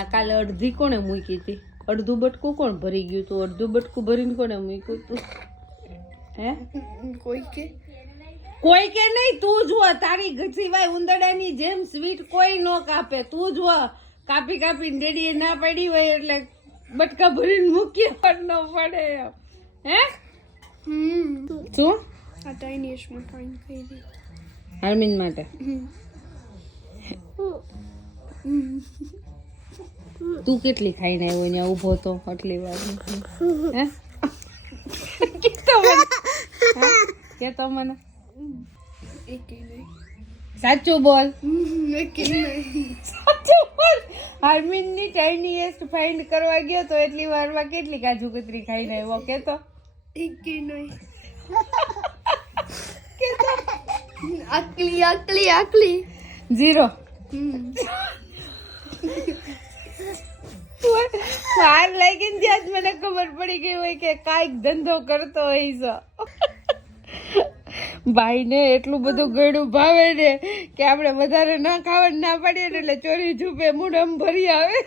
આ કાલે અડધી કોણે મૂકી હતી? અડધું બટકું કોણ ભરી ગયું તું? અડધું બટકું ભરીને કોને મૂક્યું તું? હે કોઈ કે નહીં, તું જો. તારી સિવાય ઉંદરડાની જેમ સ્વીટ કોઈ નો કાપે. તું જો કાપી કાપીને ડેડીએ ના પાડી હોય એટલે બટકા ભરીને મૂકી પણ ન પડે. હે શું આ ટાઈનીશ માં ફાઈન કરી દે હાર્મિન માટે. તું કેટલી ખાઈને આવ્યો અહીંયા ઊભો તો આટલી વાર? હે કેતો મને સાચું બોલ. સાચું બોલ. હાર્મિન ની ટાઈનીએસ્ટ ફાઇન્ડ કરવા ગયો તો એટલી વારમાં કેટલી કાજુ કતરી ખાઈને આવ્યો? કેતો આકલી 0. વાર લાગી ને ત્યાં જ મને ખબર પડી ગઈ હોય કે કાંઈક ધંધો કરતો હોય છે. ભાઈ ને એટલું બધું ગળું ભાવે ને કે આપણે વધારે ના ખાવા ના પાડીએ એટલે ચોરી છુપે મૂડમ ભરી આવે.